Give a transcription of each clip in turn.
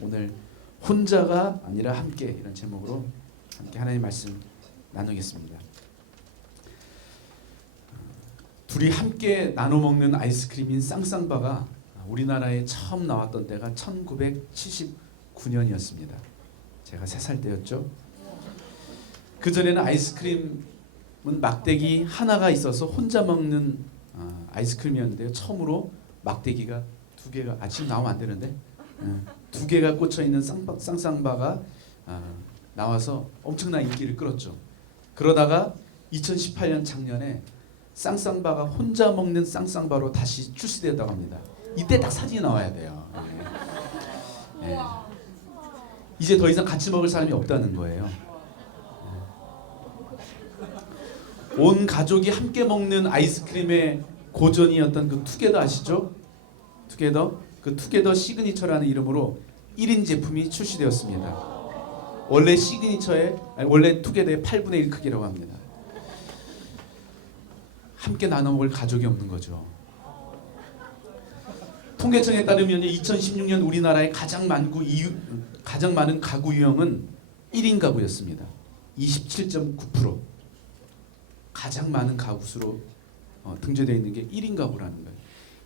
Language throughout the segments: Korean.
오늘 혼자가 아니라 함께 이런 제목으로 함께 하나님의 말씀 나누겠습니다. 둘이 함께 나눠 먹는 아이스크림인 쌍쌍바가 우리나라에 처음 나왔던 때가 1979년이었습니다. 제가 3살 때였죠. 그 전에는 아이스크림은 막대기 하나가 있어서 혼자 먹는 아이스크림이었는데요. 처음으로 막대기가 2개가 지금 나오면 안 되는데 2개가 꽂혀 있는 쌍쌍바가 나와서 엄청난 인기를 끌었죠. 그러다가 2018년 작년에 쌍쌍바가 혼자 먹는 쌍쌍바로 다시 출시되었다고 합니다. 이때 딱 사진이 나와야 돼요. 네. 이제 더 이상 같이 먹을 사람이 없다는 거예요. 온 가족이 함께 먹는 아이스크림의 고전이었던 그 투게더 아시죠? 투게더? 그 투게더 시그니처라는 이름으로 1인 제품이 출시되었습니다. 원래 투게더의 8분의 1 크기라고 합니다. 함께 나눠 먹을 가족이 없는 거죠. 통계청에 따르면 2016년 우리나라의 가장 많은 가구 유형은 1인 가구였습니다. 27.9%. 가장 많은 가구 수로 등재되어 있는 게 1인 가구라는 거예요.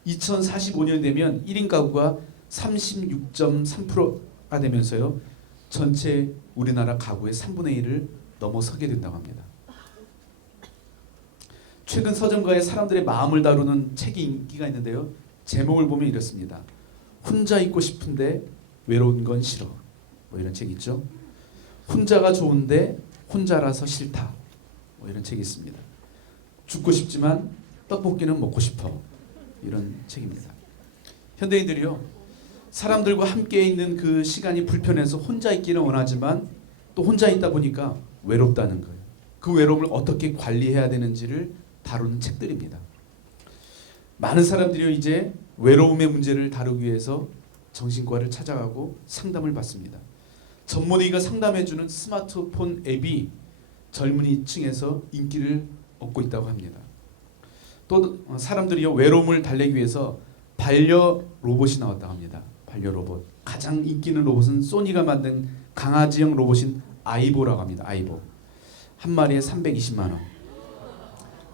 2045년 되면 1인 가구가 36.3%가 되면서요. 전체 우리나라 가구의 3분의 1을 넘어서게 된다고 합니다. 최근 서점가에 사람들의 마음을 다루는 책이 인기가 있는데요. 제목을 보면 이렇습니다. 혼자 있고 싶은데 외로운 건 싫어. 뭐 이런 책 있죠. 혼자가 좋은데 혼자라서 싫다. 뭐 이런 책이 있습니다. 죽고 싶지만 떡볶이는 먹고 싶어. 이런 책입니다. 현대인들이요. 사람들과 함께 있는 그 시간이 불편해서 혼자 있기는 원하지만 또 혼자 있다 보니까 외롭다는 거예요. 그 외로움을 어떻게 관리해야 되는지를 다루는 책들입니다. 많은 사람들이 이제 외로움의 문제를 다루기 위해서 정신과를 찾아가고 상담을 받습니다. 전문의가 상담해주는 스마트폰 앱이 젊은이 층에서 인기를 얻고 있다고 합니다. 또 사람들이요 외로움을 달래기 위해서 반려 로봇이 나왔다고 합니다. 반려 로봇. 가장 인기 있는 로봇은 소니가 만든 강아지형 로봇인 아이보라고 합니다. 아이보. 한 마리에 320만 원.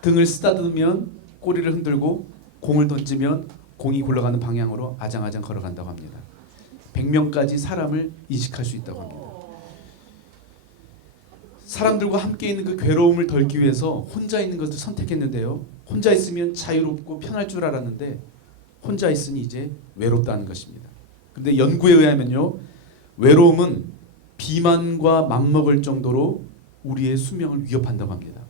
등을 쓰다듬으면 꼬리를 흔들고 공을 던지면 공이 굴러가는 방향으로 아장아장 걸어간다고 합니다. 100명까지 사람을 인식할 수 있다고 합니다. 사람들과 함께 있는 그 괴로움을 덜기 위해서 혼자 있는 것을 선택했는데요. 혼자 있으면 자유롭고 편할 줄 알았는데 혼자 있으니 이제 외롭다는 것입니다. 그런데 연구에 의하면요. 외로움은 비만과 맞먹을 정도로 우리의 수명을 위협한다고 합니다.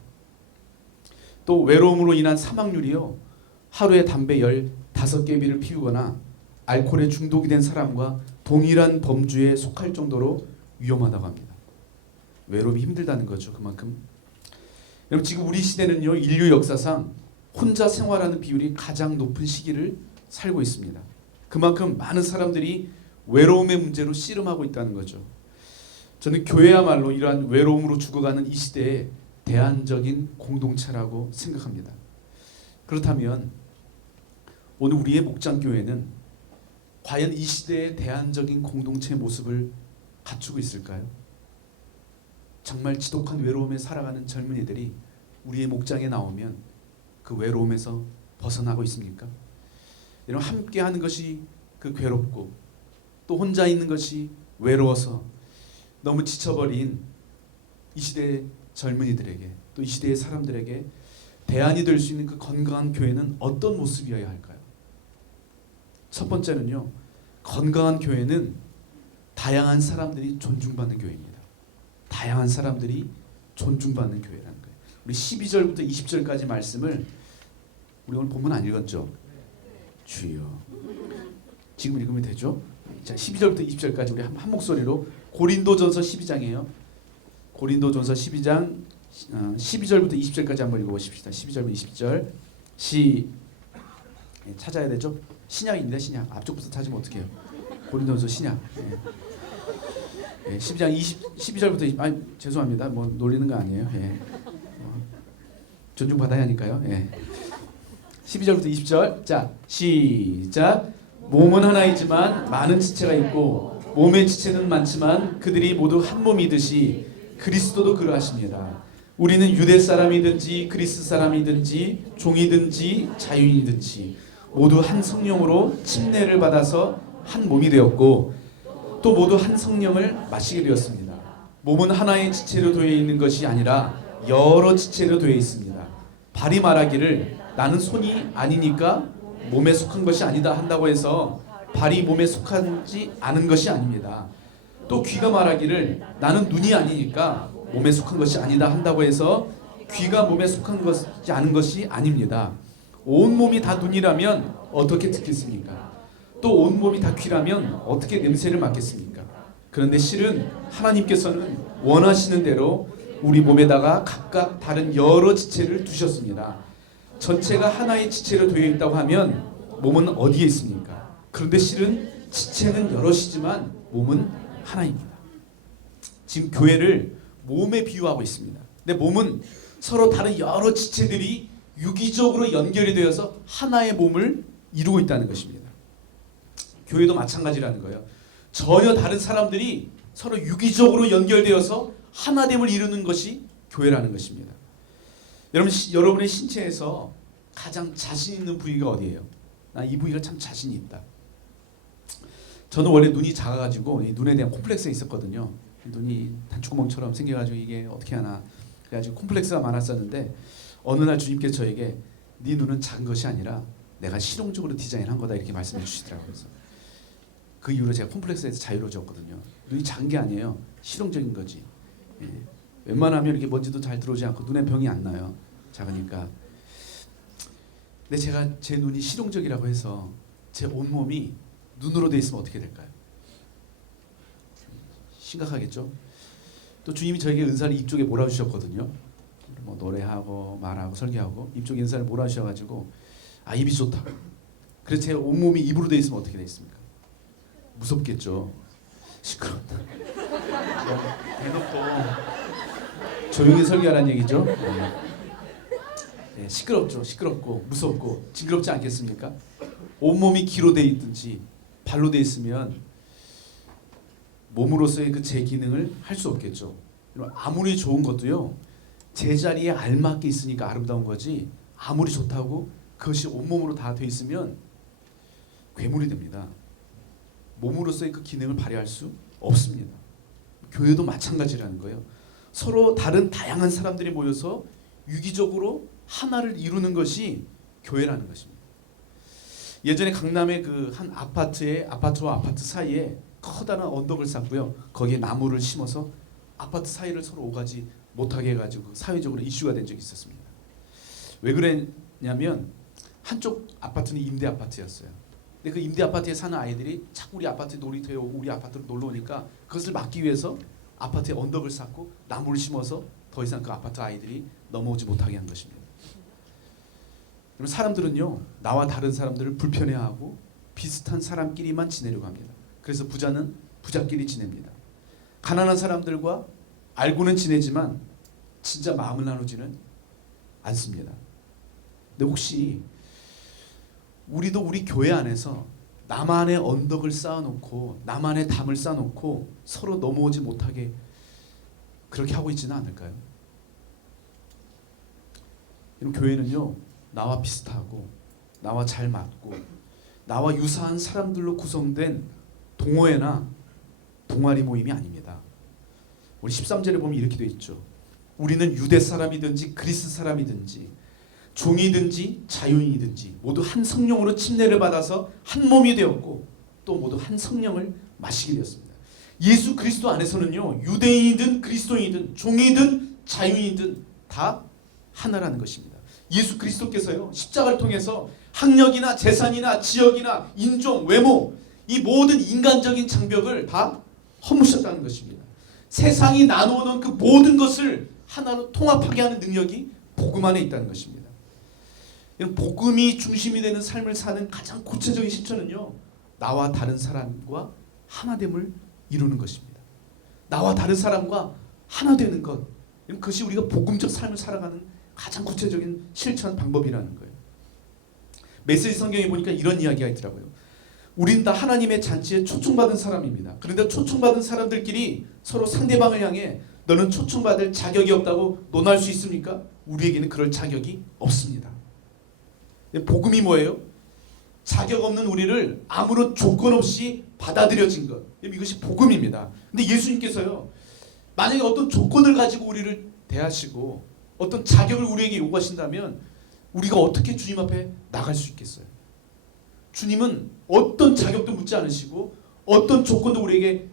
또 외로움으로 인한 사망률이요. 하루에 담배 15개비를 피우거나 알코올에 중독이 된 사람과 동일한 범주에 속할 정도로 위험하다고 합니다. 외로움이 힘들다는 거죠. 그만큼. 여러분 지금 우리 시대는요. 인류 역사상 혼자 생활하는 비율이 가장 높은 시기를 살고 있습니다. 그만큼 많은 사람들이 외로움의 문제로 씨름하고 있다는 거죠. 저는 교회야말로 이러한 외로움으로 죽어가는 이 시대에 대안적인 공동체라고 생각합니다. 그렇다면 오늘 우리의 목장교회는 과연 이 시대의 대안적인 공동체의 모습을 갖추고 있을까요? 정말 지독한 외로움에 살아가는 젊은이들이 우리의 목장에 나오면 그 외로움에서 벗어나고 있습니까? 여러분 함께 하는 것이 그 괴롭고 또 혼자 있는 것이 외로워서 너무 지쳐버린 이 시대의 젊은이들에게 또 이 시대의 사람들에게 대안이 될 수 있는 그 건강한 교회는 어떤 모습이어야 할까요? 첫 번째는요. 건강한 교회는 다양한 사람들이 존중받는 교회입니다. 다양한 사람들이 존중받는 교회라는 거예요. 우리 12절부터 20절까지 말씀을 우리 오늘 본문 안 읽었죠? 주여. 지금 읽으면 되죠? 자, 12절부터 20절까지 우리 한 목소리로 고린도전서 12장이에요. 고린도전서 12장 12절부터 20절까지 한번 읽어보십시다. 12절부터 20절 찾아야 되죠? 신약입니다. 신약. 앞쪽부터 찾으면 어떡해요? 고린도전서 신약. 12장 12절부터 죄송합니다. 뭐 놀리는 거 아니에요. 존중받아야 하니까요. 12절부터 20절. 자, 시작. 몸은 하나이지만 많은 지체가 있고 몸의 지체는 많지만 그들이 모두 한 몸이듯이 그리스도도 그러하십니다. 우리는 유대 사람이든지 그리스 사람이든지 종이든지 자유인이든지 모두 한 성령으로 침례를 받아서 한 몸이 되었고 또 모두 한 성령을 마시게 되었습니다. 몸은 하나의 지체로 되어 있는 것이 아니라 여러 지체로 되어 있습니다. 발이 말하기를 나는 손이 아니니까 몸에 속한 것이 아니다 한다고 해서 발이 몸에 속하지 않은 것이 아닙니다. 또 귀가 말하기를 나는 눈이 아니니까 몸에 속한 것이 아니다 한다고 해서 귀가 몸에 속한 것이 않은 것이 아닙니다. 온 몸이 다 눈이라면 어떻게 듣겠습니까? 또 온 몸이 다 귀라면 어떻게 냄새를 맡겠습니까? 그런데 실은 하나님께서는 원하시는 대로 우리 몸에다가 각각 다른 여러 지체를 두셨습니다. 전체가 하나의 지체로 되어 있다고 하면 몸은 어디에 있습니까? 그런데 실은 지체는 여럿이지만 몸은 하나입니다. 지금 교회를 몸에 비유하고 있습니다. 근데 몸은 서로 다른 여러 지체들이 유기적으로 연결이 되어서 하나의 몸을 이루고 있다는 것입니다. 교회도 마찬가지라는 거예요. 전혀 다른 사람들이 서로 유기적으로 연결되어서 하나됨을 이루는 것이 교회라는 것입니다. 여러분의 신체에서 가장 자신 있는 부위가 어디예요? 나 이 부위가 참 자신이 있다. 저는 원래 눈이 작아가지고 눈에 대한 콤플렉스가 있었거든요. 눈이 단추구멍처럼 생겨가지고 이게 어떻게 하나 그래가지고 콤플렉스가 많았었는데 어느 날 주님께서 저에게 네 눈은 작은 것이 아니라 내가 실용적으로 디자인한 거다 이렇게 말씀해 주시더라고요. 그래서 그 이후로 제가 콤플렉스에서 자유로워졌거든요. 눈이 작은 게 아니에요. 실용적인 거지. 예. 웬만하면 이렇게 먼지도 잘 들어오지 않고 눈에 병이 안 나요. 작으니까. 근데 제가 제 눈이 실용적이라고 해서 제 온몸이 눈으로 돼 있으면 어떻게 될까요? 심각하겠죠? 또 주님이 저에게 은사를 입쪽에 몰아주셨거든요. 뭐 노래하고 말하고 설교하고 입쪽에 은사를 몰아주셔가지고 아 입이 좋다. 그래서 제 온몸이 입으로 돼 있으면 어떻게 되겠습니까? 무섭겠죠. 시끄럽다. 대놓고 조용히 설교하라는 얘기죠. 네, 시끄럽죠. 시끄럽고 무섭고 징그럽지 않겠습니까? 온몸이 귀로 돼 있든지 발로 돼 있으면 몸으로서의 그 제 기능을 할 수 없겠죠. 아무리 좋은 것도요. 제자리에 알맞게 있으니까 아름다운 거지 아무리 좋다고 그것이 온몸으로 다 돼 있으면 괴물이 됩니다. 몸으로서의 그 기능을 발휘할 수 없습니다. 교회도 마찬가지라는 거예요. 서로 다른 다양한 사람들이 모여서 유기적으로 하나를 이루는 것이 교회라는 것입니다. 예전에 강남의 그 한 아파트와 아파트 사이에 커다란 언덕을 쌓고요. 거기에 나무를 심어서 아파트 사이를 서로 오가지 못하게 해가지고 사회적으로 이슈가 된 적이 있었습니다. 왜 그랬냐면 한쪽 아파트는 임대 아파트였어요. 근데 그 임대 아파트에 사는 아이들이 자꾸 우리 아파트 놀이터에 오고 우리 아파트로 놀러 오니까 그것을 막기 위해서 아파트에 언덕을 쌓고 나무를 심어서 더 이상 그 아파트 아이들이 넘어오지 못하게 한 것입니다. 그럼 사람들은요 나와 다른 사람들을 불편해하고 비슷한 사람끼리만 지내려고 합니다. 그래서 부자는 부자끼리 지냅니다. 가난한 사람들과 알고는 지내지만 진짜 마음을 나누지는 않습니다. 근데 혹시 우리도 우리 교회 안에서 나만의 언덕을 쌓아놓고 나만의 담을 쌓아놓고 서로 넘어오지 못하게 그렇게 하고 있지는 않을까요? 교회는요 나와 비슷하고 나와 잘 맞고 나와 유사한 사람들로 구성된 동호회나 동아리 모임이 아닙니다. 우리 13절에 보면 이렇게 되어 있죠. 우리는 유대 사람이든지 그리스 사람이든지 종이든지 자유인이든지 모두 한 성령으로 침례를 받아서 한 몸이 되었고 또 모두 한 성령을 마시게 되었습니다. 예수 그리스도 안에서는요 유대인이든 그리스도인이든 종이든 자유인이든 다 하나라는 것입니다. 예수 그리스도께서요 십자가를 통해서 학력이나 재산이나 지역이나 인종, 외모 이 모든 인간적인 장벽을 다 허무셨다는 것입니다. 세상이 나누어놓은 그 모든 것을 하나로 통합하게 하는 능력이 복음 안에 있다는 것입니다. 복음이 중심이 되는 삶을 사는 가장 구체적인 실천은요 나와 다른 사람과 하나됨을 이루는 것입니다. 나와 다른 사람과 하나 되는 것 그것이 우리가 복음적 삶을 살아가는 가장 구체적인 실천 방법이라는 거예요. 메시지 성경에 보니까 이런 이야기가 있더라고요. 우린 다 하나님의 잔치에 초청받은 사람입니다. 그런데 초청받은 사람들끼리 서로 상대방을 향해 너는 초청받을 자격이 없다고 논할 수 있습니까? 우리에게는 그럴 자격이 없습니다. 복음이 뭐예요? 자격 없는 우리를 아무런 조건 없이 받아들여진 것. 이것이 복음입니다. 근데 예수님께서요, 만약에 어떤 조건을 가지고 우리를 대하시고 어떤 자격을 우리에게 요구하신다면 우리가 어떻게 주님 앞에 나갈 수 있겠어요? 주님은 어떤 자격도 묻지 않으시고 어떤 조건도 우리에게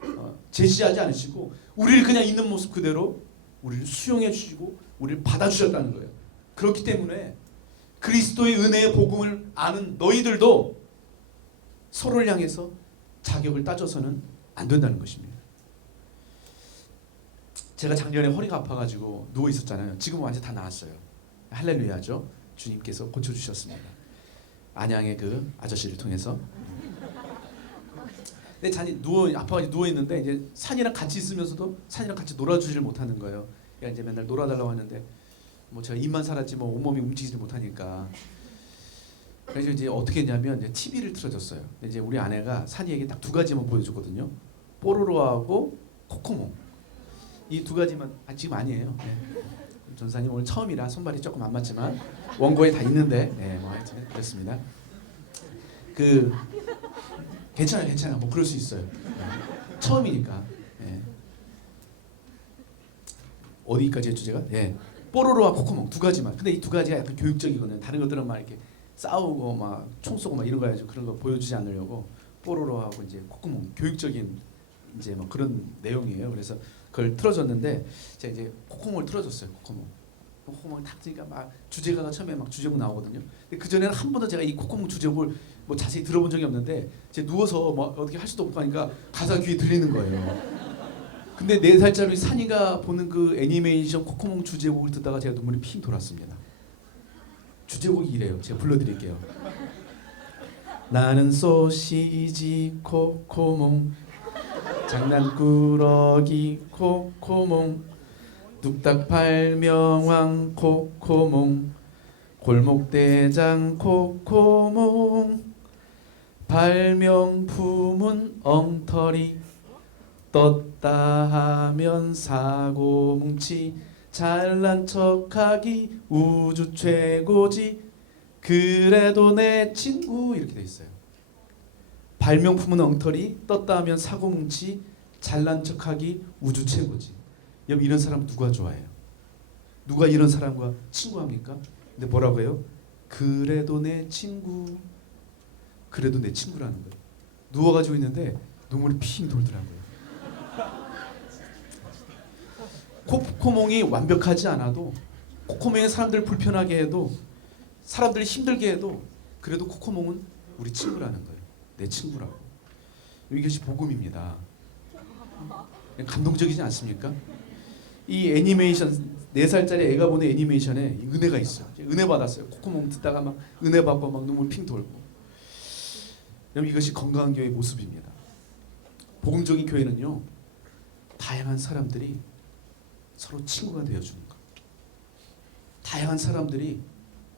제시하지 않으시고 우리를 그냥 있는 모습 그대로 우리를 수용해 주시고 우리를 받아주셨다는 거예요. 그렇기 때문에 그리스도의 은혜의 복음을 아는 너희들도 서로를 향해서 자격을 따져서는 안 된다는 것입니다. 제가 작년에 허리가 아파가지고 누워 있었잖아요. 지금 완전 다 나았어요. 할렐루야죠. 주님께서 고쳐주셨습니다. 안양의 그 아저씨를 통해서. 근데 잔이 아파가지고 누워 있는데 이제 산이랑 같이 있으면서도 산이랑 같이 놀아주질 못하는 거예요. 그러니까 이제 맨날 놀아달라고 하는데 뭐 제가 입만 살았지 뭐 온몸이 움직이지 못하니까. 그래서 이제 어떻게 했냐면 이제 TV를 틀어줬어요. 근데 이제 우리 아내가 산이에게 딱 두 가지만 보여줬거든요. 뽀로로하고 코코몽. 이 두 가지만 지금 아니에요. 네. 전사님 오늘 처음이라 손발이 조금 안 맞지만 원고에 다 있는데 뭐 하여튼 그렇습니다. 괜찮아요. 뭐 그럴 수 있어요. 처음이니까. 어디까지 했죠 제가? 뽀로로와 코코몽 두 가지만. 근데 이 두 가지가 약간 교육적이거든요. 다른 것들은 막 이렇게 싸우고 막 총 쏘고 막 이런 거 해가지고 그런 거 보여주지 않으려고 뽀로로하고 이제 코코몽 교육적인 이제 뭐 그런 내용이에요. 그래서 그걸 틀어줬는데 제가 이제 코코몽을 틀어줬어요. 코코몽을 딱 뜨니까 막 주제가가 처음에 막 주제곡 나오거든요. 근데 그 전에는 한 번도 제가 이 코코몽 주제곡을 뭐 자세히 들어본 적이 없는데 제가 누워서 뭐 어떻게 할 수도 없고 하니까 가사가 귀에 들리는 거예요. 근데 4살짜리 산이가 보는 그 애니메이션 코코몽 주제곡을 듣다가 제가 눈물이 핑 돌았습니다. 주제곡이 이래요. 제가 불러드릴게요. 나는 소시지 코코몽 장난꾸러기 코코몽 뚝딱 발명왕 코코몽 골목대장 코코몽 발명품은 엉터리 떴다 하면 사고 뭉치 잘난 척하기 우주 최고지 그래도 내 친구 이렇게 돼 있어요. 발명품은 엉터리 떴다 하면 사고 뭉치 잘난 척하기 우주 최고지. 여러분 이런 사람 누가 좋아해요? 누가 이런 사람과 친구합니까? 근데 뭐라고 해요? 그래도 내 친구. 그래도 내 친구라는 거예요. 누워가지고 있는데 눈물이 핑 돌더라고요. 코코몽이 완벽하지 않아도 코코몽이 사람들을 불편하게 해도 사람들이 힘들게 해도 그래도 코코몽은 우리 친구라는 거예요. 내 친구라고. 이것이 복음입니다. 감동적이지 않습니까? 이 애니메이션 4살짜리 애가 보는 애니메이션에 은혜가 있어요. 은혜 받았어요. 코코몽 듣다가 막 은혜 받고 막 눈물 핑 돌고. 여러분 이것이 건강한 교회의 모습입니다. 복음적인 교회는요. 다양한 사람들이 서로 친구가 되어주는 것. 다양한 사람들이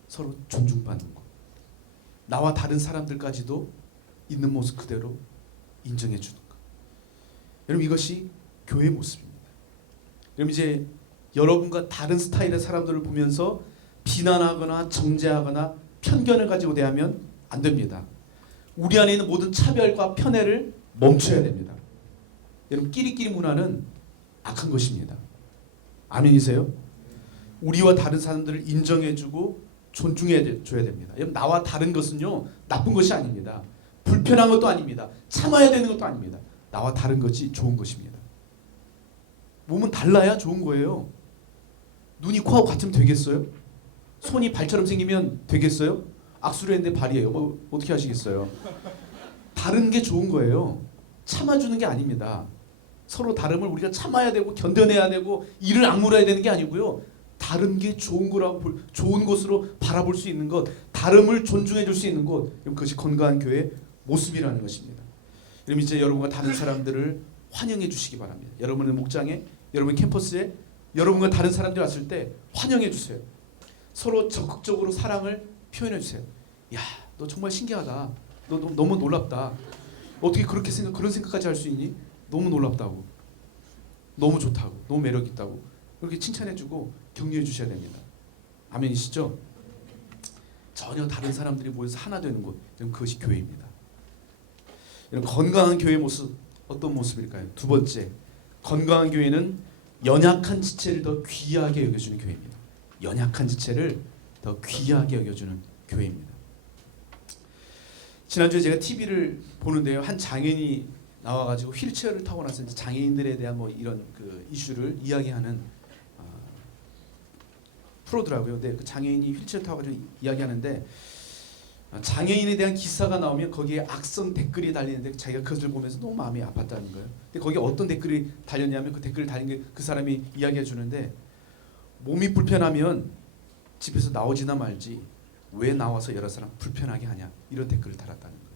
서로 존중받는 것. 나와 다른 사람들까지도 있는 모습 그대로 인정해 주는 것. 여러분 이것이 교회의 모습입니다. 여러분 이제 여러분과 다른 스타일의 사람들을 보면서 비난하거나 정죄하거나 편견을 가지고 대하면 안 됩니다. 우리 안에 있는 모든 차별과 편애를 멈춰야 됩니다. 여러분 끼리끼리 문화는 악한 것입니다. 아멘이세요? 우리와 다른 사람들을 인정해주고 존중해줘야 됩니다. 여러분 나와 다른 것은요 나쁜 것이 아닙니다. 불편한 것도 아닙니다. 참아야 되는 것도 아닙니다. 나와 다른 것이 좋은 것입니다. 몸은 달라야 좋은 거예요. 눈이 코하고 같으면 되겠어요? 손이 발처럼 생기면 되겠어요? 악수를 했는데 발이에요. 뭐 어떻게 하시겠어요? 다른 게 좋은 거예요. 참아주는 게 아닙니다. 서로 다름을 우리가 참아야 되고 견뎌내야 되고 이를 악물어야 되는 게 아니고요. 다른 게 좋은 거라고 좋은 것으로 바라볼 수 있는 것, 다름을 존중해 줄 수 있는 것, 그것이 건강한 교회의 모습이라는 것입니다. 그럼 이제 여러분과 다른 사람들을 환영해 주시기 바랍니다. 여러분의 목장에, 여러분 캠퍼스에 여러분과 다른 사람들이 왔을 때 환영해 주세요. 서로 적극적으로 사랑을 표현해 주세요. 야, 너 정말 신기하다. 너 너무 놀랍다. 어떻게 그런 생각까지 할 수 있니? 너무 놀랍다고, 너무 좋다고, 너무 매력 있다고 그렇게 칭찬해주고 격려해 주셔야 됩니다. 아멘이시죠? 전혀 다른 사람들이 모여서 하나 되는 곳, 그것이 교회입니다. 이런 건강한 교회의 모습, 어떤 모습일까요? 두 번째, 건강한 교회는 연약한 지체를 더 귀하게 여겨주는 교회입니다. 연약한 지체를 더 귀하게 여겨주는 교회입니다. 지난주에 제가 TV를 보는데요, 한 장애인이 나와가지고 휠체어를 타고 나서 이제 장애인들에 대한 뭐 이런 그 이슈를 이야기하는 프로더라고요. 근데 그 장애인이 휠체어 타고 가지고 이야기하는데, 장애인에 대한 기사가 나오면 거기에 악성 댓글이 달리는데 자기가 그것을 보면서 너무 마음이 아팠다는 거예요. 근데 거기에 어떤 댓글이 달렸냐면, 그 댓글을 달린 게 그 사람이 이야기해 주는데, 몸이 불편하면 집에서 나오지나 말지 왜 나와서 여러 사람 불편하게 하냐, 이런 댓글을 달았다는 거예요.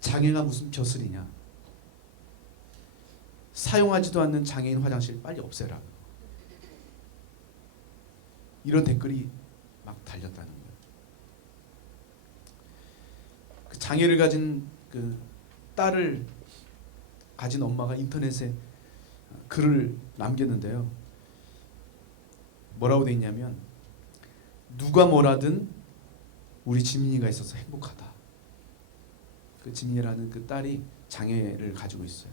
장애가 무슨 벼슬이냐, 사용하지도 않는 장애인 화장실 빨리 없애라, 이런 댓글이 막 달렸다는 거예요. 그 장애를 가진 그 딸을 가진 엄마가 인터넷에 글을 남겼는데요, 뭐라고 돼 있냐면, 누가 뭐라든 우리 지민이가 있어서 행복하다. 그 지민이라는 그 딸이 장애를 가지고 있어요.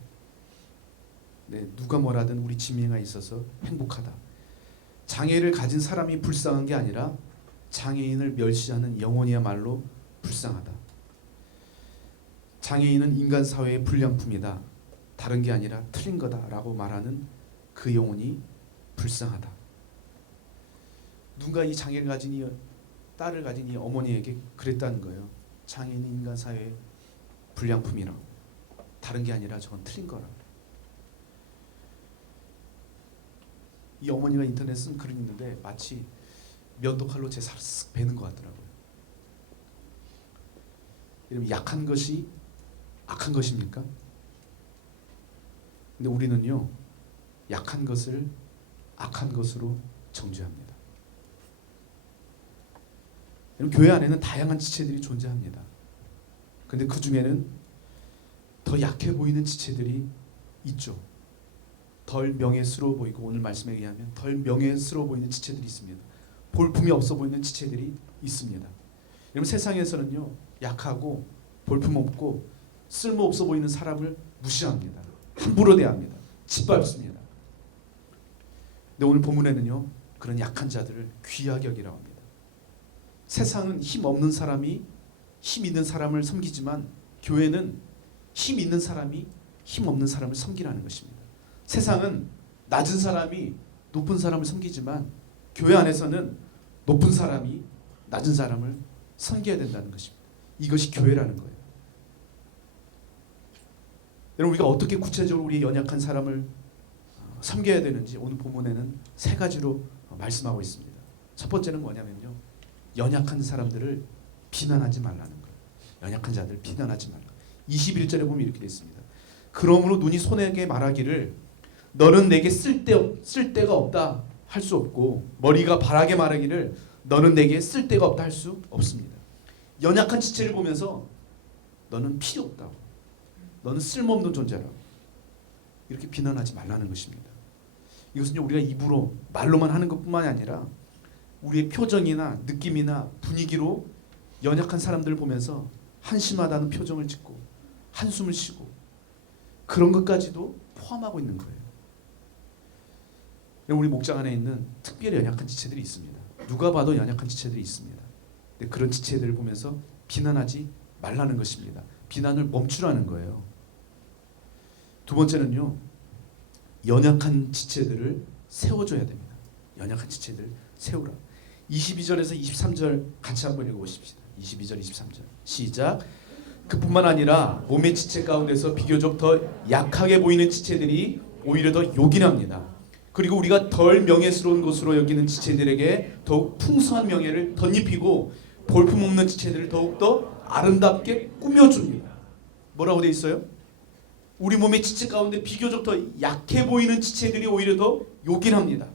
네, 누가 뭐라든 우리 지민이가 있어서 행복하다. 장애를 가진 사람이 불쌍한 게 아니라 장애인을 멸시하는 영혼이야말로 불쌍하다. 장애인은 인간 사회의 불량품이다. 다른 게 아니라 틀린 거다라고 말하는 그 영혼이 불쌍하다. 누가 이 장애를 가진 이 딸을 가진 이 어머니에게 그랬다는 거예요. 장애인은 인간 사회의 불량품이라고. 다른 게 아니라 저건 틀린 거라고. 이 어머니가 인터넷에 쓴 글이 있는데 마치 면도칼로 제 살을 쓱 베는 것 같더라고요. 여러분, 약한 것이 악한 것입니까? 근데 우리는요, 약한 것을 악한 것으로 정죄합니다. 여러분, 교회 안에는 다양한 지체들이 존재합니다. 근데 그 중에는 더 약해 보이는 지체들이 있죠. 덜 명예스러워 보이고, 오늘 말씀에 의하면 덜 명예스러워 보이는 지체들이 있습니다. 볼품이 없어 보이는 지체들이 있습니다. 여러분, 세상에서는요, 약하고 볼품 없고 쓸모 없어 보이는 사람을 무시합니다. 함부로 대합니다. 짓밟습니다. 근데 오늘 본문에는요, 그런 약한 자들을 귀하게 여기라고 합니다. 세상은 힘 없는 사람이 힘 있는 사람을 섬기지만, 교회는 힘 있는 사람이 힘 없는 사람을 섬기라는 것입니다. 세상은 낮은 사람이 높은 사람을 섬기지만, 교회 안에서는 높은 사람이 낮은 사람을 섬겨야 된다는 것입니다. 이것이 교회라는 거예요. 여러분, 우리가 어떻게 구체적으로 우리의 연약한 사람을 섬겨야 되는지 오늘 본문에는 세 가지로 말씀하고 있습니다. 첫 번째는 뭐냐면요, 연약한 사람들을 비난하지 말라는 거예요. 연약한 자들을 비난하지 말라. 21절에 보면 이렇게 되어 있습니다. 그러므로 눈이 손에게 말하기를 너는 내게 쓸데가 없다 할 수 없고, 머리가 발하게 말하기를 너는 내게 쓸데가 없다 할 수 없습니다. 연약한 지체를 보면서 너는 필요 없다고, 너는 쓸모없는 존재라고 이렇게 비난하지 말라는 것입니다. 이것은 우리가 입으로 말로만 하는 것뿐만이 아니라 우리의 표정이나 느낌이나 분위기로 연약한 사람들을 보면서 한심하다는 표정을 짓고 한숨을 쉬고, 그런 것까지도 포함하고 있는 거예요. 우리 목장 안에 있는 특별히 연약한 지체들이 있습니다. 누가 봐도 연약한 지체들이 있습니다. 근데 그런 지체들을 보면서 비난하지 말라는 것입니다. 비난을 멈추라는 거예요. 두 번째는요, 연약한 지체들을 세워줘야 됩니다. 연약한 지체들 세우라. 22절에서 23절 같이 한번 읽어보십시다. 22절 23절 시작. 그뿐만 아니라 몸의 지체 가운데서 비교적 더 약하게 보이는 지체들이 오히려 더 요긴합니다. 그리고 우리가 덜 명예스러운 것으로 여기는 지체들에게 더욱 풍성한 명예를 덧입히고, 볼품없는 지체들을 더욱더 아름답게 꾸며줍니다. 뭐라고 돼 있어요? 우리 몸의 지체 가운데 비교적 더 약해 보이는 지체들이 오히려 더 요긴합니다.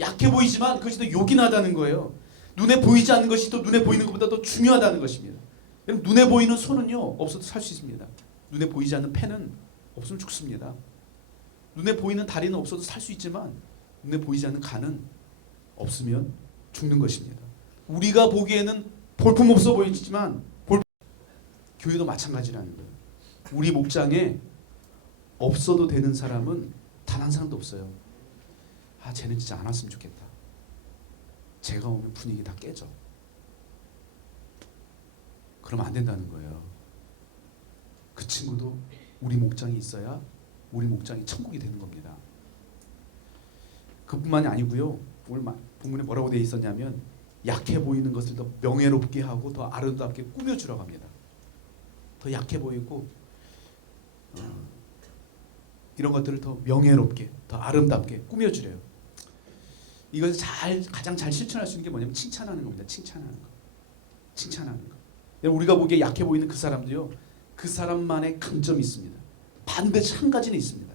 약해 보이지만 그것이 더 요긴하다는 거예요. 눈에 보이지 않는 것이 또 눈에 보이는 것보다 더 중요하다는 것입니다. 눈에 보이는 손은요 없어도 살 수 있습니다. 눈에 보이지 않는 폐는 없으면 죽습니다. 눈에 보이는 다리는 없어도 살 수 있지만 눈에 보이지 않는 간은 없으면 죽는 것입니다. 우리가 보기에는 볼품없어 보이지만 교회도 마찬가지라는 거예요. 우리 목장에 없어도 되는 사람은 단 한 사람도 없어요. 아, 쟤는 진짜 안 왔으면 좋겠다. 제가 오면 분위기 다 깨져. 그러면 안 된다는 거예요. 그 친구도 우리 목장이 있어야 우리 목장이 천국이 되는 겁니다. 그뿐만이 아니고요. 오늘 본문에 뭐라고 되어 있었냐면 약해 보이는 것을 더 명예롭게 하고 더 아름답게 꾸며주라고 합니다. 더 약해 보이고 이런 것들을 더 명예롭게 더 아름답게 꾸며주래요. 이걸 가장 잘 실천할 수 있는 게 뭐냐면 칭찬하는 겁니다. 칭찬하는 거. 우리가 보기에 약해 보이는 그 사람도요. 그 사람만의 강점이 있습니다. 반드시 한 가지는 있습니다.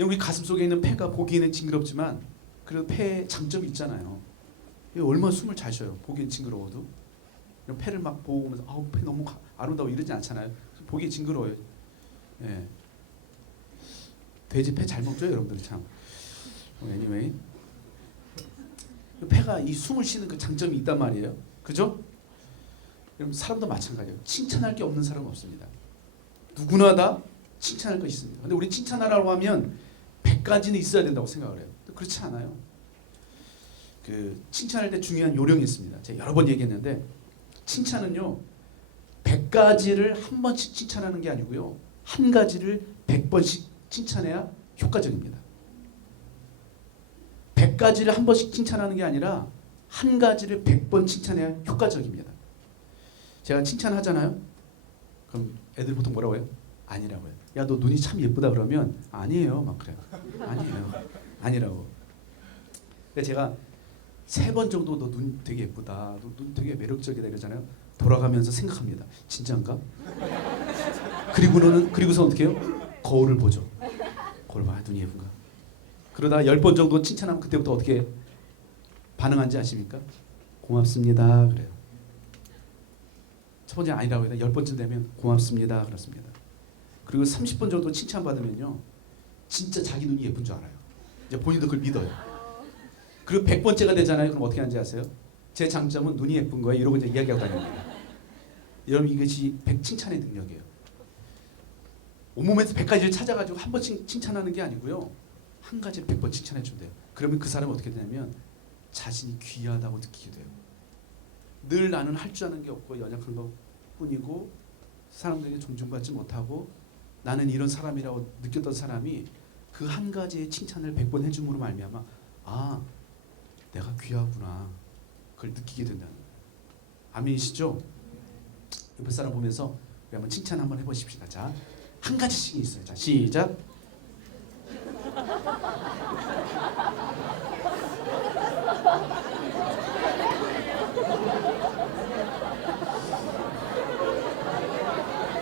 우리 가슴 속에 있는 폐가 보기에는 징그럽지만 그래도 폐에 장점이 있잖아요. 얼마나 숨을 잘 쉬어요. 보기엔 징그러워도. 폐를 막 보면서 아우 폐 너무 아름다워 이러지 않잖아요. 보기 징그러워요. 예. 돼지 폐 잘 먹죠 여러분들 참. anyway. 폐가 이 숨을 쉬는 그 장점이 있단 말이에요. 그죠? 여러분 사람도 마찬가지예요. 칭찬할 게 없는 사람은 없습니다. 누구나 다 칭찬할 거 있습니다. 근데 우리 칭찬하라고 하면 100가지는 있어야 된다고 생각을 해요. 그렇지 않아요. 그 칭찬할 때 중요한 요령이 있습니다. 제가 여러 번 얘기했는데 칭찬은요 100가지를 한 번씩 칭찬하는 게 아니고요 한 가지를 100번씩 칭찬해야 효과적입니다. 100가지를 한 번씩 칭찬하는 게 아니라 한 가지를 100번 칭찬해야 효과적입니다. 제가 칭찬하잖아요. 그럼 애들 보통 뭐라고 해요? 아니라고 해요. 야, 너 눈이 참 예쁘다 그러면 아니에요. 막 그래요. 아니에요. 아니라고. 근데 제가 3번 정도 너 눈 되게 예쁘다. 너 눈 되게 매력적이다 이러잖아요. 돌아가면서 생각합니다. 진짜인가? 그리고선 어떻게 해요? 거울을 보죠. 거울 봐. 눈이 예쁜가? 그러다 10번 정도 칭찬하면 그때부터 어떻게 반응한지 아십니까? 고맙습니다. 그래요. 첫 번째 아니라고 해요. 10번쯤 되면 고맙습니다. 그렇습니다. 그리고 30번 정도 칭찬받으면요. 진짜 자기 눈이 예쁜 줄 알아요. 이제 본인도 그걸 믿어요. 그리고 100번째가 되잖아요. 그럼 어떻게 하는지 아세요? 제 장점은 눈이 예쁜 거예요. 이러고 이제 이야기하고 다닙니다. 여러분 이것이 칭찬의 능력이에요. 온몸에서 100가지를 찾아가지고 한 번씩 칭찬하는 게 아니고요. 한 가지를 100번 칭찬해 준대요. 그러면 그 사람은 어떻게 되냐면 자신이 귀하다고 느끼게 돼요. 늘 나는 할 줄 아는 게 없고 연약한 것 뿐이고 사람들에게 존중받지 못하고 나는 이런 사람이라고 느꼈던 사람이 그 한 가지의 칭찬을 100번 해줌으로 말미암아 아 내가 귀하구나 그걸 느끼게 된다는 거예요. 아멘이시죠? 옆에 사람 보면서 우리 한번 칭찬 한번 해보십시다. 자, 한 가지씩 있어요. 자, 시작.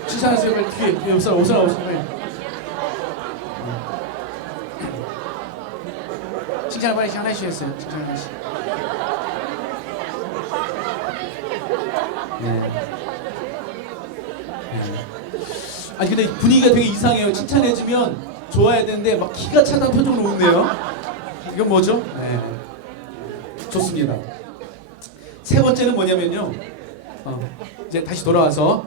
칭찬하세요. 빨리 뒤에 옆 사람 오세요. 칭찬을 빨리 하나씩 했어요. 칭찬 하나씩. 네. 아니 근데 분위기가 되게 이상해요. 칭찬해주면 좋아야 되는데 막 기가 차다는 표정으로 웃네요. 이건 뭐죠? 네. 좋습니다. 세 번째는 뭐냐면요. 이제 다시 돌아와서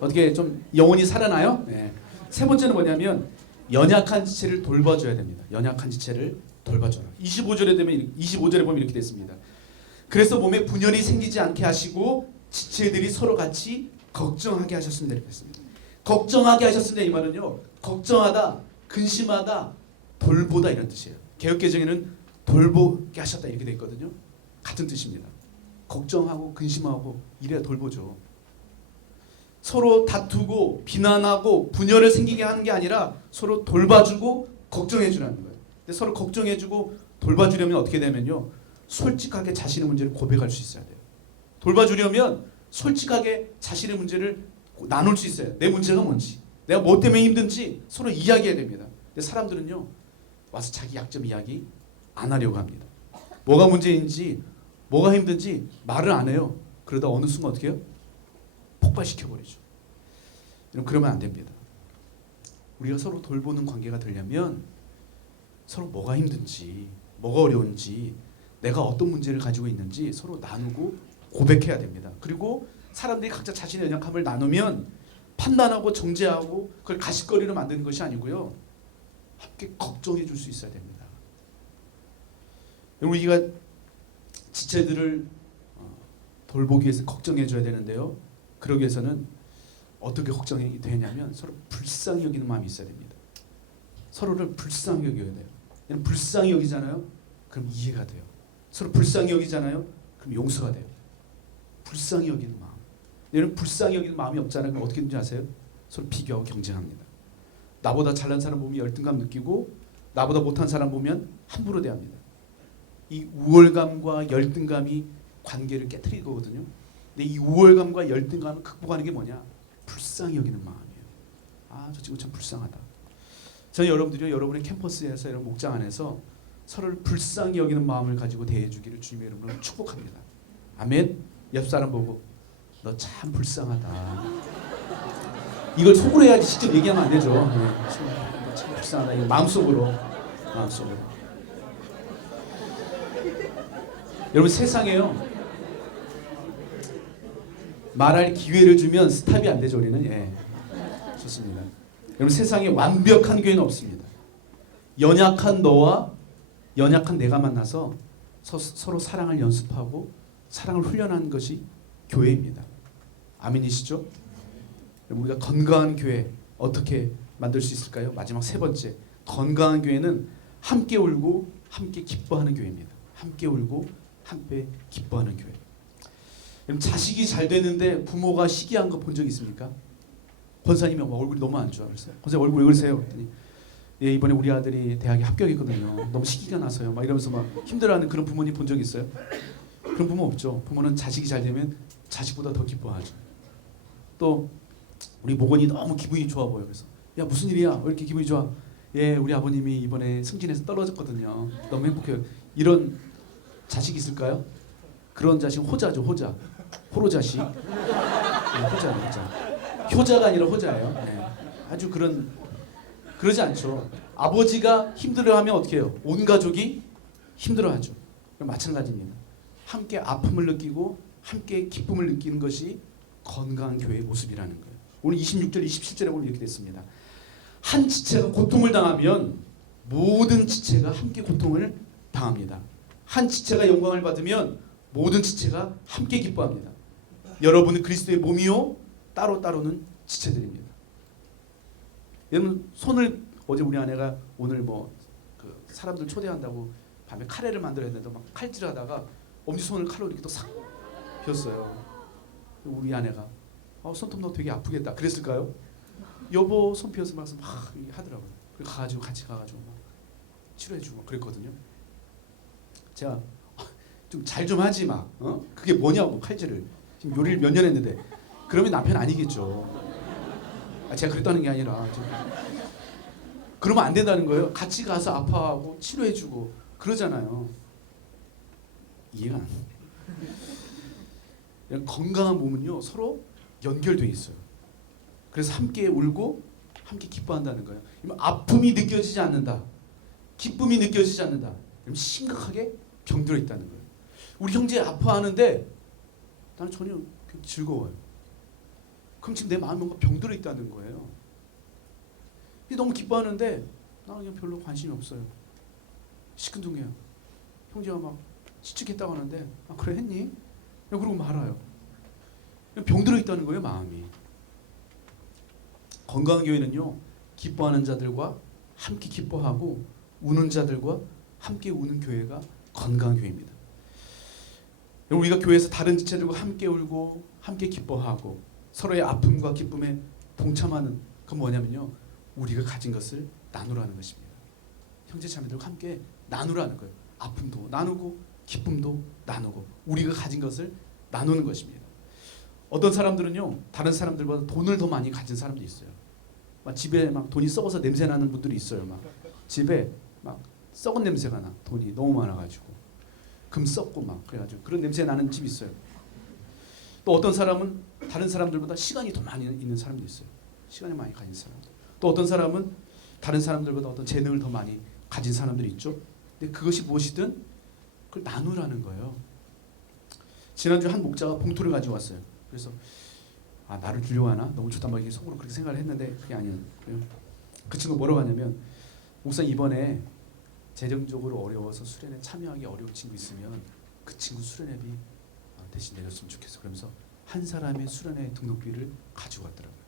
어떻게 좀 영혼이 살아나요? 네. 세 번째는 뭐냐면 연약한 지체를 돌봐줘야 됩니다. 연약한 지체를 돌봐줘라. 25절에 보면 이렇게 됐습니다. 그래서 몸에 분열이 생기지 않게 하시고 지체들이 서로 같이 걱정하게 하셨습니다. 이렇게 했습니다. 걱정하게 하셨습니다. 이 말은요. 걱정하다, 근심하다, 돌보다 이런 뜻이에요. 개역개정에는 돌보게 하셨다 이렇게 돼 있거든요. 같은 뜻입니다. 걱정하고 근심하고 이래야 돌보죠. 서로 다투고 비난하고 분열을 생기게 하는 게 아니라 서로 돌봐주고 걱정해주라는 거예요. 근데 서로 걱정해주고 돌봐주려면 어떻게 되면요. 솔직하게 자신의 문제를 고백할 수 있어야 돼요. 돌봐주려면 솔직하게 자신의 문제를 나눌 수 있어요. 내 문제가 뭔지, 내가 뭐 때문에 힘든지 서로 이야기해야 됩니다. 근데 사람들은요. 와서 자기 약점 이야기 안 하려고 합니다. 뭐가 문제인지 뭐가 힘든지 말을 안 해요. 그러다 어느 순간 어떻게 해요? 폭발시켜버리죠. 그러면 안 됩니다. 우리가 서로 돌보는 관계가 되려면 서로 뭐가 힘든지, 뭐가 어려운지, 내가 어떤 문제를 가지고 있는지 서로 나누고 고백해야 됩니다. 그리고 사람들이 각자 자신의 연약함을 나누면 판단하고 정죄하고 그걸 가십거리로 만드는 것이 아니고요. 함께 걱정해 줄 수 있어야 됩니다. 우리가 지체들을 돌보기 위해서 걱정해 줘야 되는데요. 그러기 위해서는 어떻게 걱정이 되냐면 서로 불쌍히 여기는 마음이 있어야 됩니다. 서로를 불쌍히 여겨야 돼요. 불쌍히 여기잖아요. 그럼 이해가 돼요. 서로 불쌍히 여기잖아요. 그럼 용서가 돼요. 불쌍히 여기는 마음. 얘는 불쌍히 여기는 마음이 없잖아요. 그럼 어떻게 되는지 아세요? 서로 비교하고 경쟁합니다. 나보다 잘난 사람 보면 열등감 느끼고 나보다 못한 사람 보면 함부로 대합니다. 이 우월감과 열등감이 관계를 깨트릴 거거든요. 근데 이 우월감과 열등감을 극복하는 게 뭐냐? 불쌍히 여기는 마음이에요. 아, 저 친구 참 불쌍하다. 저는 여러분들이 여러분의 캠퍼스에서 여러분 목장 안에서 서로를 불쌍히 여기는 마음을 가지고 대해주기를 주님의 이름으로 축복합니다. 아멘. 옆 사람 보고 너 참 불쌍하다. 이걸 속으로 해야지 직접 얘기하면 안 되죠. 너 참 불쌍하다. 이거 마음속으로. 여러분 세상에요. 말할 기회를 주면 스탑이 안 되죠. 우리는. 예. 좋습니다. 여러분 세상에 완벽한 교회는 없습니다. 연약한 너와 연약한 내가 만나서 서로 사랑을 연습하고 사랑을 훈련하는 것이 교회입니다. 아멘이시죠? 우리가 건강한 교회 어떻게 만들 수 있을까요? 마지막 세 번째, 건강한 교회는 함께 울고 함께 기뻐하는 교회입니다. 함께 울고 함께 기뻐하는 교회. 여러분 자식이 잘 되는데 부모가 시기한 거 본 적 있습니까? 권사님이 얼굴이 너무 안 좋아. 그래서 권사님 얼굴 왜 그러세요? 그랬더니 예, 이번에 우리 아들이 대학에 합격했거든요. 너무 시기가 나서요. 막 이러면서 막 힘들어하는 그런 부모님 본 적 있어요? 그런 부모 없죠. 부모는 자식이 잘 되면 자식보다 더 기뻐하죠. 또 우리 모건이 너무 기분이 좋아 보여. 그래서 야 무슨 일이야? 왜 이렇게 기분이 좋아? 예, 우리 아버님이 이번에 승진해서 떨어졌거든요. 너무 행복해요. 이런 자식 있을까요? 그런 자식 호자죠. 호자. 호로자식. 호자. 효자가 아니라 호자예요. 네. 아주 그러지 않죠. 아버지가 힘들어하면 어떻게 해요? 온 가족이 힘들어하죠. 마찬가지입니다. 함께 아픔을 느끼고 함께 기쁨을 느끼는 것이 건강한 교회의 모습이라는 거예요. 오늘 26절, 27절에 보면 이렇게 됐습니다. 한 지체가 고통을 당하면 모든 지체가 함께 고통을 당합니다. 한 지체가 영광을 받으면 모든 지체가 함께 기뻐합니다. 여러분은 그리스도의 몸이요 따로따로는 지체들입니다. 여러분 손을 어제 우리 아내가 오늘 그 사람들 초대한다고 밤에 카레를 만들어야 되는데 막 칼질하다가 엄지손을 칼로 이렇게 또 싹 폈어요. 우리 아내가 손톱 너 되게 아프겠다 그랬을까요? 여보 손 피어서 막 하더라고요. 그래서 가가지고 같이 가가지고 막 치료해주고 그랬거든요. 제가 좀 잘 좀 하지 마. 그게 뭐냐고 칼질을 지금 요리를 몇 년 했는데 그러면 남편 아니겠죠. 제가 그랬다는 게 아니라 그러면 안 된다는 거예요. 같이 가서 아파하고 치료해주고 그러잖아요. 이해가 안 돼요. 건강한 몸은요 서로 연결돼 있어요. 그래서 함께 울고 함께 기뻐한다는 거예요. 아픔이 느껴지지 않는다, 기쁨이 느껴지지 않는다, 심각하게 병들어 있다는 거예요. 우리 형제 아파하는데 나는 전혀 즐거워요. 그럼 지금 내 마음이 뭔가 병들어 있다는 거예요. 너무 기뻐하는데 나는 그냥 별로 관심이 없어요. 시큰둥해요. 형제가 막 지치겠다고 하는데 그래 했니? 그러고 말아요. 병들어 있다는 거예요 마음이. 건강한 교회는요 기뻐하는 자들과 함께 기뻐하고 우는 자들과 함께 우는 교회가 건강한 교회입니다. 우리가 교회에서 다른 지체들과 함께 울고 함께 기뻐하고 서로의 아픔과 기쁨에 동참하는 그건 뭐냐면요 우리가 가진 것을 나누라는 것입니다. 형제자매들과 함께 나누라는 거예요. 아픔도 나누고 기쁨도 나누고 우리가 가진 것을 나누는 것입니다. 어떤 사람들은요 다른 사람들보다 돈을 더 많이 가진 사람도 있어요. 막 집에 막 돈이 썩어서 냄새 나는 분들이 있어요. 막 집에 막 썩은 냄새가 나. 돈이 너무 많아가지고 금 썩고 막 그래가지고 그런 냄새 나는 집이 있어요. 또 어떤 사람은 다른 사람들보다 시간이 더 많이 있는 사람도 있어요. 시간이 많이 가진 사람. 또 어떤 사람은 다른 사람들보다 어떤 재능을 더 많이 가진 사람들이 있죠. 근데 그것이 무엇이든 그걸 나누라는 거예요. 지난주 한 목자가 봉투를 가지고 왔어요. 그래서 나를 주려고 하나? 너무 좋단 말이지 속으로 그렇게 생각을 했는데 그게 아니에요. 그 친구 뭐라고 하냐면 목사님 이번에 재정적으로 어려워서 수련회 참여하기 어려운 친구 있으면 그 친구 수련회비 대신 내줬으면 좋겠어. 그러면서 한 사람의 수련회 등록비를 가지고 왔더라고요.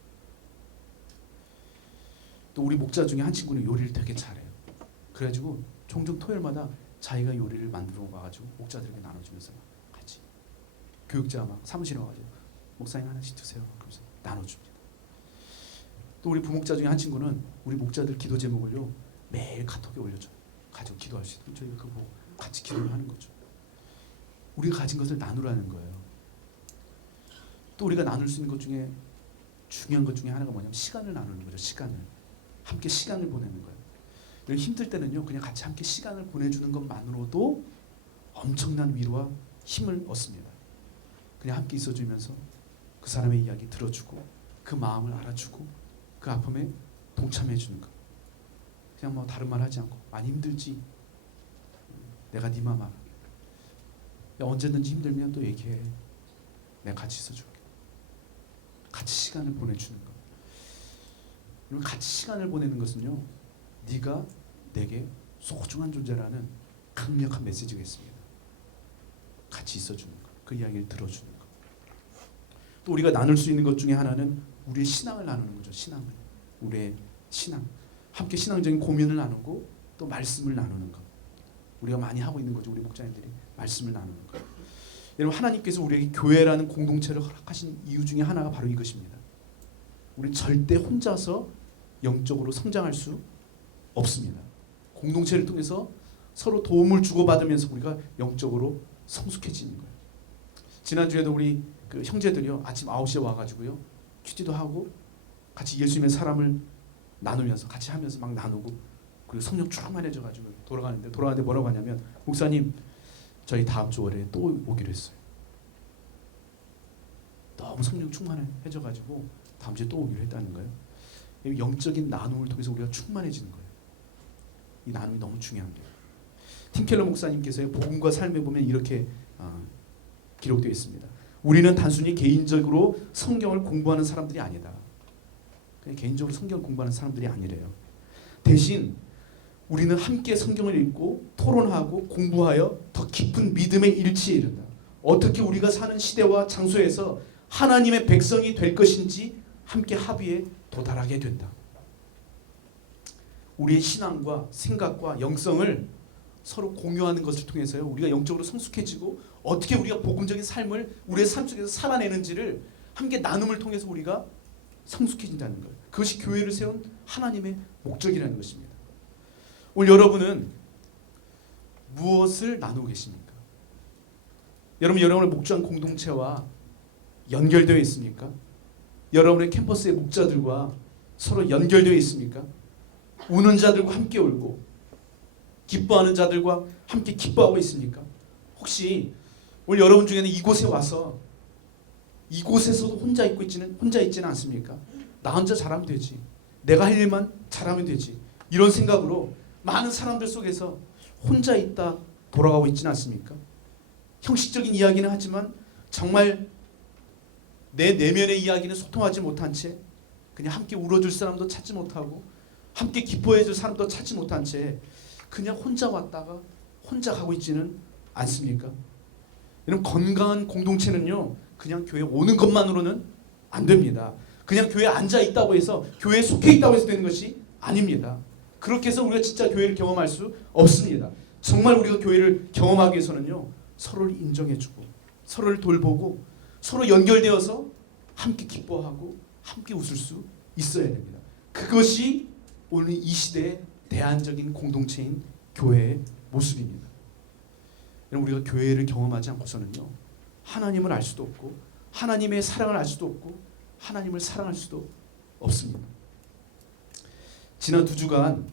또 우리 목자 중에 한 친구는 요리를 되게 잘해요. 그래가지고 종종 토요일마다 자기가 요리를 만들어 와가지고 목자들에게 나눠주면서 같이 교육자 막 사무실에 와가지고 목사님 하나씩 드세요. 그러면서 나눠줍니다. 또 우리 부목자 중에 한 친구는 우리 목자들 기도 제목을요 매일 카톡에 올려줘요. 가지고 기도할 수 있도록 저희가 그거 보고 같이 기도를 하는 거죠. 우리가 가진 것을 나누라는 거예요. 또 우리가 나눌 수 있는 것 중에 중요한 것 중에 하나가 뭐냐면 시간을 나누는 거죠. 시간을 함께 시간을 보내는 거예요. 힘들 때는요 그냥 같이 함께 시간을 보내주는 것만으로도 엄청난 위로와 힘을 얻습니다. 그냥 함께 있어주면서 그 사람의 이야기 들어주고 그 마음을 알아주고 그 아픔에 동참해주는 것. 그냥 뭐 다른 말 하지 않고 많이 힘들지? 내가 네 맘 알아. 언제든지 힘들면 또 얘기해. 내가 같이 있어줄게. 같이 시간을 보내주는 것. 그리고 같이 시간을 보내는 것은요 네가 내게 소중한 존재라는 강력한 메시지가 있습니다. 같이 있어주는 것. 그 이야기를 들어주는 것. 또 우리가 나눌 수 있는 것 중에 하나는 우리의 신앙을 나누는 거죠. 신앙을. 우리의 신앙. 함께 신앙적인 고민을 나누고 또 말씀을 나누는 것. 우리가 많이 하고 있는 거죠. 우리 목자님들이 말씀을 나누는 것. 여러분 하나님께서 우리에게 교회라는 공동체를 허락하신 이유 중에 하나가 바로 이것입니다. 우리는 절대 혼자서 영적으로 성장할 수 없습니다. 공동체를 통해서 서로 도움을 주고받으면서 우리가 영적으로 성숙해지는 거예요. 지난주에도 우리 그 형제들이요 아침 9시에 와가지고요 큐티도 하고 같이 예수님의 사람을 나누면서 같이 하면서 막 나누고 그리고 성령 충만해져가지고 돌아가는데 뭐라고 하냐면 목사님 저희 다음 주 월요일에 또 오기로 했어요. 너무 성령 충만해져가지고 다음 주에 또 오기로 했다는 거예요. 영적인 나눔을 통해서 우리가 충만해지는 거예요. 이 나눔이 너무 중요합니다. 팀켈러 목사님께서의 복음과 삶에 보면 이렇게 기록되어 있습니다. 우리는 단순히 개인적으로 성경을 공부하는 사람들이 아니다. 그냥 개인적으로 성경 공부하는 사람들이 아니래요. 대신 우리는 함께 성경을 읽고 토론하고 공부하여 더 깊은 믿음의 일치에 이른다. 어떻게 우리가 사는 시대와 장소에서 하나님의 백성이 될 것인지 함께 합의에 도달하게 된다. 우리의 신앙과 생각과 영성을 서로 공유하는 것을 통해서요 우리가 영적으로 성숙해지고 어떻게 우리가 복음적인 삶을 우리의 삶 속에서 살아내는지를 함께 나눔을 통해서 우리가 성숙해진다는 거예요. 그것이 교회를 세운 하나님의 목적이라는 것입니다. 오늘 여러분은 무엇을 나누고 계십니까? 여러분의 목장 공동체와 연결되어 있습니까? 여러분의 캠퍼스의 목자들과 서로 연결되어 있습니까? 우는 자들과 함께 울고 기뻐하는 자들과 함께 기뻐하고 있습니까? 혹시 오늘 여러분 중에는 이곳에 와서 이곳에서도 혼자 있지는 않습니까? 나 혼자 잘하면 되지. 내가 할 일만 잘하면 되지. 이런 생각으로 많은 사람들 속에서 혼자 있다 돌아가고 있지는 않습니까? 형식적인 이야기는 하지만 정말 내 내면의 이야기는 소통하지 못한 채 그냥 함께 울어줄 사람도 찾지 못하고 함께 기뻐해줄 사람도 찾지 못한 채 그냥 혼자 왔다가 혼자 가고 있지는 않습니까? 여러분 건강한 공동체는요 그냥 교회 오는 것만으로는 안 됩니다. 그냥 교회에 앉아 있다고 해서 교회에 속해 있다고 해서 되는 것이 아닙니다. 그렇게 해서 우리가 진짜 교회를 경험할 수 없습니다. 정말 우리가 교회를 경험하기 위해서는요 서로를 인정해주고 서로를 돌보고 서로 연결되어서 함께 기뻐하고 함께 웃을 수 있어야 됩니다. 그것이 오늘 이 시대의 대안적인 공동체인 교회의 모습입니다. 여러분 우리가 교회를 경험하지 않고서는요 하나님을 알 수도 없고 하나님의 사랑을 알 수도 없고 하나님을 사랑할 수도 없습니다. 지난 2주간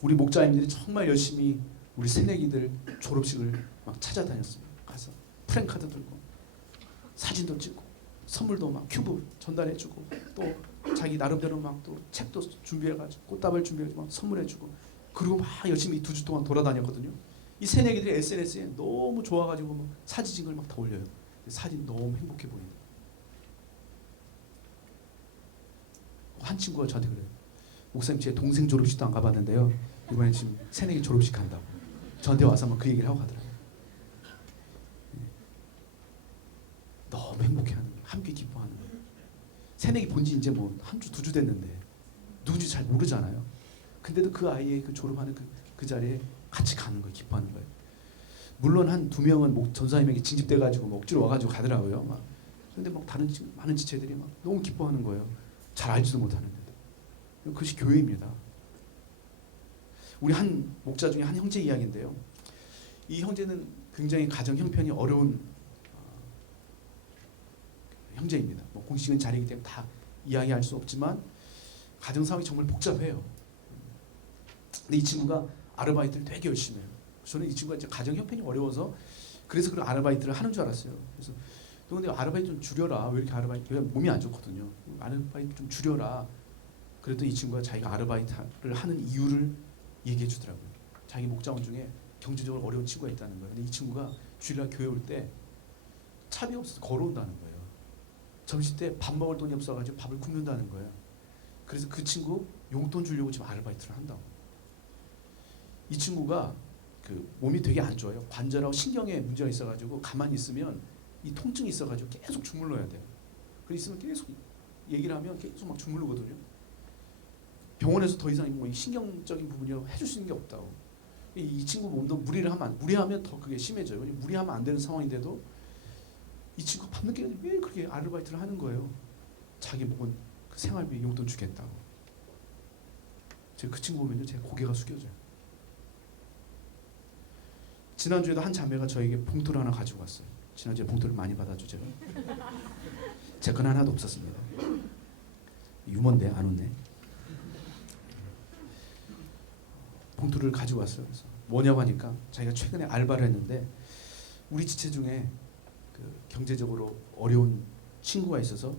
우리 목자님들이 정말 열심히 우리 새내기들 졸업식을 막 찾아다녔습니다. 가서 프랭카드 들고 사진도 찍고 선물도 막 큐브 전달해주고 또 자기 나름대로 막 또 책도 준비해가지고 꽃다발 준비해가지고 막 선물해주고 그리고 막 열심히 2주 동안 돌아다녔거든요. 이 새내기들이 SNS에 너무 좋아가지고 막 사진 찍은 걸 막 다 올려요. 사진 너무 행복해 보이는. 한 친구가 저한테 그래요. 목사님 제 동생 졸업식도 안 가봤는데요. 이번에 지금 새내기 졸업식 간다고. 저한테 와서 막 그 얘기를 하고 가더라고요. 너무 행복해하는 거예요. 함께 기뻐하는 거예요. 새내기 본지 이제 뭐 한 주, 2주 됐는데 누군지 잘 모르잖아요. 근데도 그 아이의 그 졸업하는 그 자리에 같이 가는 거예요. 기뻐하는 거예요. 물론 한 2명은 전사님에게 징집돼가지고 뭐 억지로 와가지고 가더라고요. 막. 근데 막 다른 많은 지체들이 막 너무 기뻐하는 거예요. 잘 알지도 못하는데도. 그것이 교회입니다. 우리 한 목자 중에 한 형제 이야기인데요. 이 형제는 굉장히 가정 형편이 어려운 형제입니다. 뭐 공식적인 자리이기 때문에 다 이야기할 수 없지만 가정 상황이 정말 복잡해요. 근데 이 친구가 아르바이트를 되게 열심히 해요. 저는 이 친구가 이제 가정 형편이 어려워서 그래서 그런 아르바이트를 하는 줄 알았어요. 그래서 근데 아르바이트 좀 줄여라. 왜 이렇게 아르바이트? 몸이 안 좋거든요. 아르바이트 좀 줄여라. 그랬더니 이 친구가 자기가 아르바이트를 하는 이유를 얘기해 주더라고요. 자기 목자원 중에 경제적으로 어려운 친구가 있다는 거예요. 근데 이 친구가 주일날 교회 올 때 차비 없어서 걸어온다는 거예요. 점심 때 밥 먹을 돈이 없어가지고 밥을 굶는다는 거예요. 그래서 그 친구 용돈 주려고 지금 아르바이트를 한다고. 이 친구가 그 몸이 되게 안 좋아요. 관절하고 신경에 문제가 있어가지고 가만히 있으면 이 통증이 있어가지고 계속 주물러야 돼요. 그래 있으면 계속 얘기를 하면 계속 막 주물르거든요. 병원에서 더 이상 뭐 신경적인 부분이라고 해줄 수 있는 게 없다고. 이 친구 몸도 무리하면 더 그게 심해져요. 무리하면 안 되는 상황인데도 이 친구 밤늦게 왜 그렇게 아르바이트를 하는 거예요. 자기 먹은 그 생활비 용돈 주겠다고. 제가 그 친구 보면요, 제 고개가 숙여져요. 지난주에도 한 자매가 저에게 봉투를 하나 가지고 왔어요. 지난주에 봉투를 많이 받아주죠. 제 건 하나도 없었습니다. 유머인데 안 웃네. 봉투를 가지고 왔어요. 그래서 뭐냐고 하니까 자기가 최근에 알바를 했는데 우리 지체 중에 그 경제적으로 어려운 친구가 있어서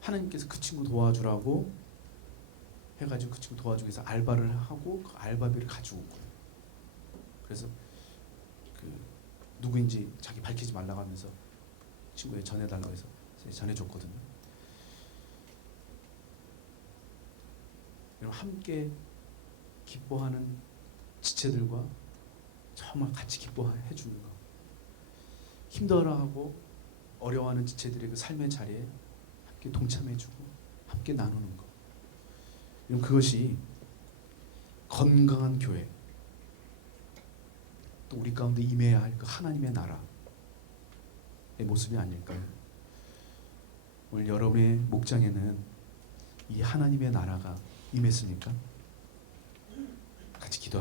하나님께서 그 친구 도와주라고 해가지고 그 친구 도와주기 위해서 알바를 하고 그 알바비를 가지고 온 거예요. 그래서 그 누구인지 자기 밝히지 말라고 하면서 친구에 전해달라고 해서 전해줬거든요. 여러분 함께 기뻐하는 지체들과 정말 같이 기뻐해 주는 것. 힘들어하고 어려워하는 지체들의 그 삶의 자리에 함께 동참해주고 함께 나누는 것. 그것이 건강한 교회, 또 우리 가운데 임해야 할 그 하나님의 나라의 모습이 아닐까요? 오늘 여러분의 목장에는 이 하나님의 나라가 임했습니까? 같이 기도합니다.